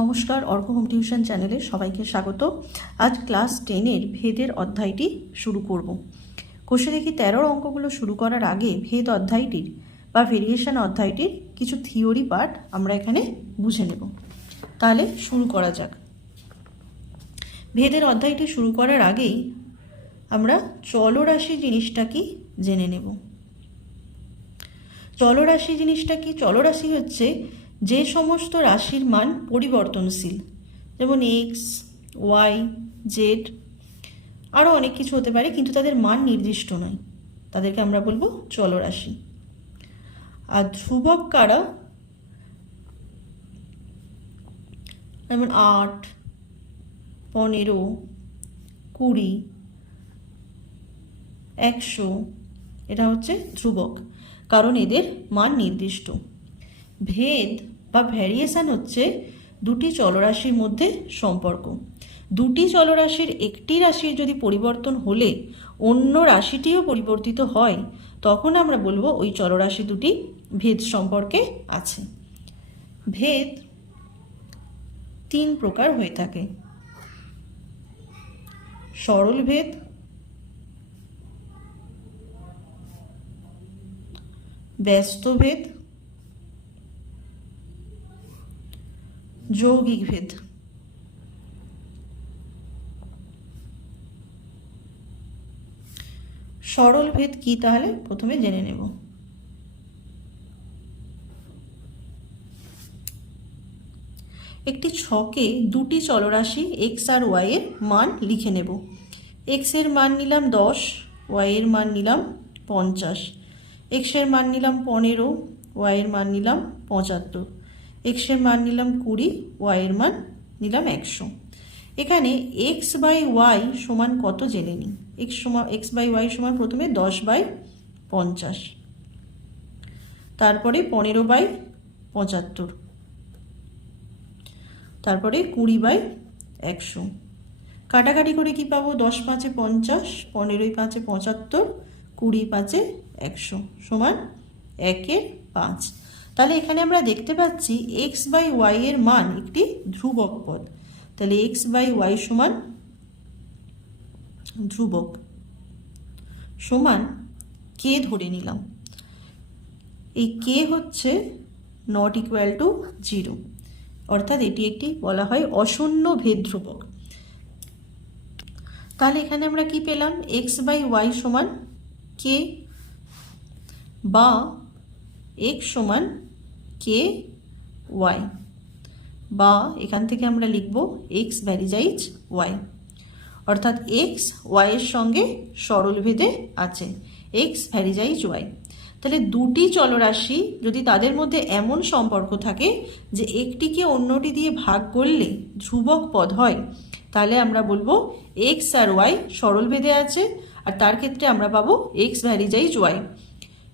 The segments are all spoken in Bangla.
নমস্কার অর্ক হোম টিউশন চ্যানেলে সবাইকে স্বাগত। আজ ক্লাস টেনের ভেদের অধ্যায়টি শুরু করব। কোষে দেখি তেরোর অঙ্কগুলো শুরু করার আগে ভেদ অধ্যায়টির বা ভেরিয়েশন অধ্যায়টির কিছু থিওরি পার্ট আমরা এখানে বুঝে নেব। তাহলে শুরু করা যাক। ভেদের অধ্যায়টি শুরু করার আগেই আমরা চলরাশি জিনিসটা কি জেনে নেব। চলরাশি জিনিসটা কি? চলরাশি হচ্ছে যে সমস্ত রাশির মান পরিবর্তনশীল, যেমন এক্স ওয়াই জেড আরও অনেক কিছু হতে পারে, কিন্তু তাদের মান নির্দিষ্ট নয়। তাদেরকে আমরা বলব চলরাশি। আর ধ্রুবক কারা? যেমন আট, পনেরো, কুড়ি, একশো, এটা হচ্ছে ধ্রুবক, কারণ এদের মান নির্দিষ্ট। ভেদ বা ভ্যারিয়েশান হচ্ছে দুটি চলরাশির মধ্যে সম্পর্ক। দুটি চলরাশির একটি রাশির যদি পরিবর্তন হলে অন্য রাশিটিও পরিবর্তিত হয়, তখন আমরা বলব ওই চলরাশি দুটি ভেদ সম্পর্কে আছে। ভেদ তিন প্রকার হয়ে থাকে। সরল ভেদ, ব্যস্ত ভেদ যৌগিক ভেদ সরল ভেদ কি তাহলে? প্রথমে জেনে নেব। একটি ছকে দুটি চলরাশি এক্স আর ওয়াই এর মান লিখে নেব। এক্সের মান নিলাম দশ ওয়াই এর মান নিলাম পঞ্চাশ। এক্সের মান নিলাম পনেরো ওয়াই এর মান নিলাম পঁচাত্তর। এক্সের মান নিলাম কুড়ি ওয়াইয়ের মান নিলাম একশো। এখানে এক্স বাই ওয়াই সমান কত জেনে নিই? এক্স সমান, এক্স বাই ওয়াই সমান প্রথমে দশ বাই পঞ্চাশ। তারপরে পনেরো বাই পঁচাত্তর। তারপরে কুড়ি বাই একশো। কাটাকাটি করে কি পাবো? দশ পাঁচে পঞ্চাশ, পনেরোই পাঁচে পঁচাত্তর, কুড়ি পাঁচে একশো সমান একের পাঁচ। তাহলে এখানে আমরা দেখতে পাচ্ছি এক্স বাই ওয়াই এর মান একটি ধ্রুবক পদ। তাহলে এক্স বাই ওয়াই সমান ধ্রুবক সমান কে ধরে নিলাম। এই কে হচ্ছে নট ইকুয়াল টু জিরো অর্থাৎ এটি একটি বলা হয় অশূন্য ভেদ ধ্রুবক। তাহলে এখানে আমরা কি পেলাম? এক্স বাই ওয়াই সমান কে বা এক্স সমান কে ওয়াই বা এখান থেকে আমরা লিখব এক্স ভ্যারিজাইজ ওয়াই অর্থাৎ এক্স ওয়াইয়ের সঙ্গে সরল ভেদে আছে এক্স ভ্যারিজাইজ ওয়াই তাহলে দুটি চলরাশি যদি তাদের মধ্যে এমন সম্পর্ক থাকে যে একটিকে অন্যটি দিয়ে ভাগ করলে ধ্রুবক পদ হয়, তাহলে আমরা বলব এক্স আর ওয়াই সরল ভেদে আছে, আর তার ক্ষেত্রে আমরা পাবো এক্স ভ্যারিজাইজ ওয়াই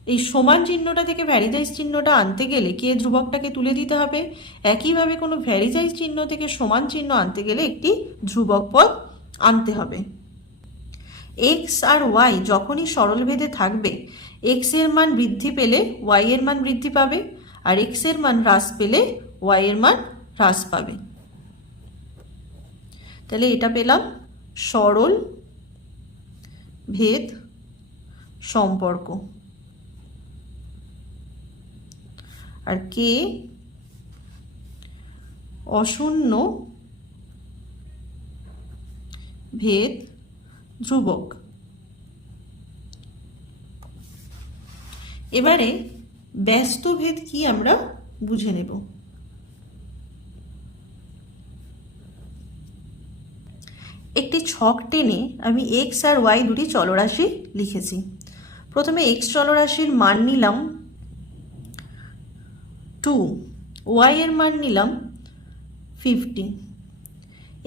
এই সমান চিহ্নটা থেকে ভ্যারিজাইজ চিহ্নটা আনতে গেলে কে ধ্রুবকটাকে তুলে দিতে হবে? একইভাবে কোনো ভ্যারিজাইজ চিহ্ন থেকে সমান চিহ্ন আনতে গেলে একটি ধ্রুবক পদ আনতে হবে। এক্স আর ওয়াই যখনই সরল ভেদে থাকবে এক্সের মান বৃদ্ধি পেলে ওয়াই এর মান বৃদ্ধি পাবে আর এক্সের মান হ্রাস পেলে ওয়াই এর মান হ্রাস পাবে। তাহলে এটা পেলাম সরল ভেদ সম্পর্ক। আর কে? অশূন্য ভেদ ধ্রুবক। এবারে ব্যস্ত ভেদ কি আমরা বুঝে নেব। একটি ছক টেনে আমি এক্স আর ওয়াই দুটি চলরাশি লিখেছি। প্রথমে এক্স চলরাশির মান নিলাম টু ওয়াই এর মান নিলাম ফিফটি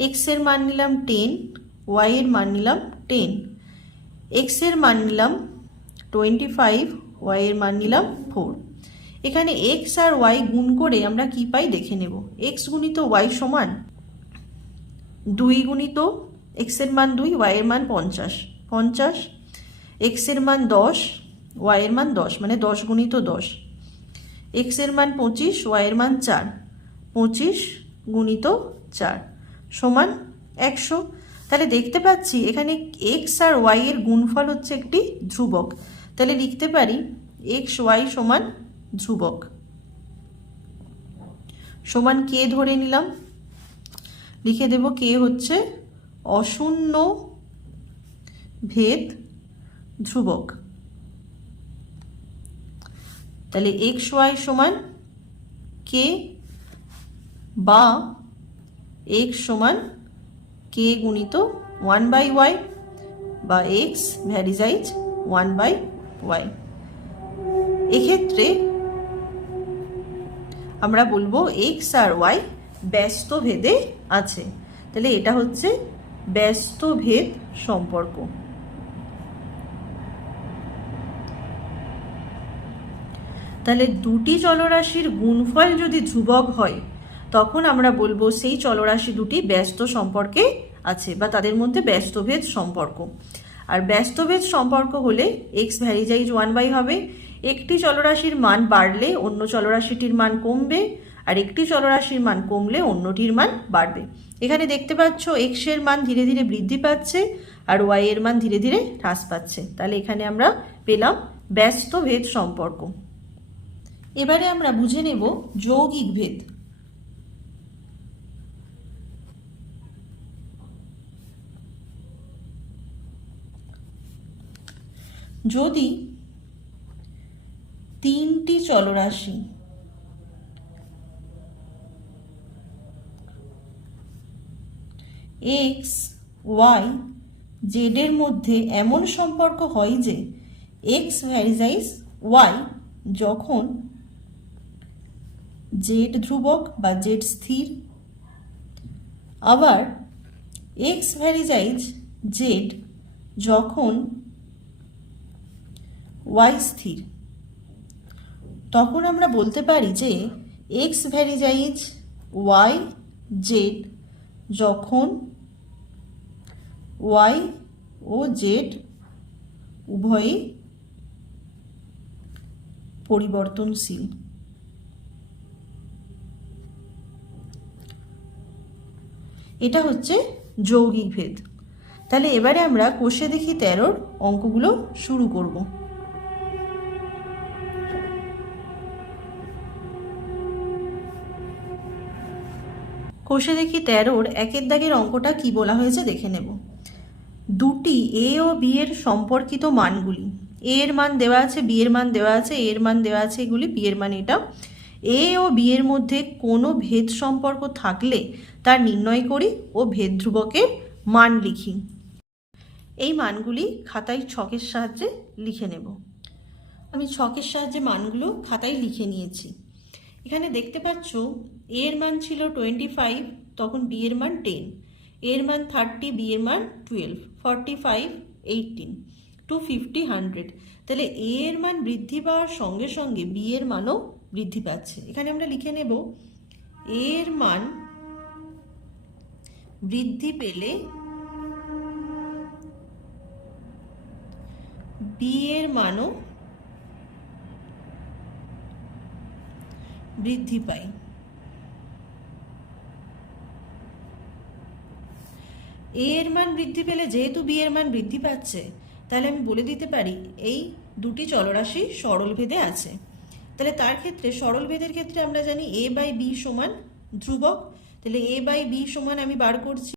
এক্সের মান নিলাম টেন ওয়াই এর মান নিলাম টেন এক্সের মান নিলাম টোয়েন্টি ফাইভ ওয়াই এর মান নিলাম ফোর এখানে এক্স আর ওয়াই গুণ করে আমরা কি পাই দেখে নেব। এক্স গুণিত ওয়াই সমান দুই গুণিত এক্সের মান দুই ওয়াই এর মান পঞ্চাশ। পঞ্চাশ এক্সের মান দশ এর মান দশ মানে দশ গুণিত দশ। এক্সের মান পঁচিশ ওয়াই এর মান চার। পঁচিশ গুণিত চার সমান একশো। তাহলে দেখতে পাচ্ছি এখানে এক্স আর ওয়াই এর গুণফল হচ্ছে একটি ধ্রুবক। তাহলে লিখতে পারি এক্স ওয়াই সমান ধ্রুবক। সমান কে ধরে নিলাম। লিখে দেব কে হচ্ছে অশূন্য ভেদ ধ্রুবক। তাহলে এক্স ওয়াই সমান কে বা এক্স সমান কে গুণিত ওয়ান বাই ওয়াই বা X varies as one by Y এক্ষেত্রে আমরা বলব এক্স আর ওয়াই ব্যস্ত ভেদে আছে। তাহলে এটা হচ্ছে ব্যস্ত ভেদ সম্পর্ক। তাহলে দুটি চলরাশির গুণফল যদি ধ্রুবক হয়, তখন আমরা বলব সেই চলরাশি দুটি ব্যস্ত সম্পর্কে আছে বা তাদের মধ্যে ব্যস্তভেদ সম্পর্ক। আর ব্যস্তভেদ সম্পর্ক হলে এক্স ভ্যারিজাইজ ওয়ান বাই হবে, একটি চলরাশির মান বাড়লে অন্য চলরাশিটির মান কমবে, আর একটি চলরাশির মান কমলে অন্যটির মান বাড়বে। এখানে দেখতে পাচ্ছ এক্সের মান ধীরে ধীরে বৃদ্ধি পাচ্ছে, আর ওয়াই এর মান ধীরে ধীরে হ্রাস পাচ্ছে। তাহলে এখানে আমরা পেলাম ব্যস্ত ভেদ সম্পর্ক। এবারে আমরা বুঝে নেব যৌগিক ভেদ। যদি তিনটি চলরাশি এক্স, ওয়াই জেডের মধ্যে এমন সম্পর্ক হয় যে এক্স ভ্যারিজাইজ ওয়াই যখন জেড ধ্রুবক বা জেড স্থির। আবার এক্স ভ্যারিজাইজ জেড যখন ওয়াই স্থির, তখন আমরা বলতে পারি যে X varies as Y Z যখন ওয়াই ও জেড উভয়ই পরিবর্তনশীল। এটা হচ্ছে যৌগিক ভেদ। তাহলে এবারে আমরা কোষে দেখি তেরোর অঙ্কগুলো শুরু করব। কোষে দেখি তেরোর একের দাগের অঙ্কটা কি বলা হয়েছে দেখে নেব। দুটি এ ও বি এর সম্পর্কিত মানগুলি। এ এর মান দেওয়া আছে, বি এর মান দেওয়া আছে এর মান দেওয়া আছে এগুলি, বি এর মান এটা। এ ও বি এর মধ্যে কোনো ভেদ সম্পর্ক থাকলে তার নির্ণয় করি ও ভেদ ধ্রুবকের মান লিখি। এই মানগুলি খাতায় ছকের সাহায্যে লিখে নেব। আমি ছকের সাহায্যে মানগুলো খাতায় লিখে নিয়েছি। এখানে দেখতে পাচ্ছ এর মান ছিল টোয়েন্টি ফাইভ তখন বি এর মান টেন এর মান থার্টি বি এর মান twelve forty five eighteen two fifty hundred তাহলে এ এর মান বৃদ্ধি পাওয়ার সঙ্গে সঙ্গে বি এর মানও বৃদ্ধি পাচ্ছে। এখানে আমরা লিখে নেব, এর মান বৃদ্ধি পেলে বি এর মানও বৃদ্ধি পায়। এ এর মান বৃদ্ধি পেলে, যেহেতু বি এর মান বৃদ্ধি পাচ্ছে, তাহলে আমি বলে দিতে পারি, এই দুটি চলরাশি সরল ভেদে আছে। তাহলে তার ক্ষেত্রে সরল ভেদের ক্ষেত্রে আমরা জানি এ বাই বি সমান ধ্রুবক, তাহলে এ বাই বি সমান আমি বার করছি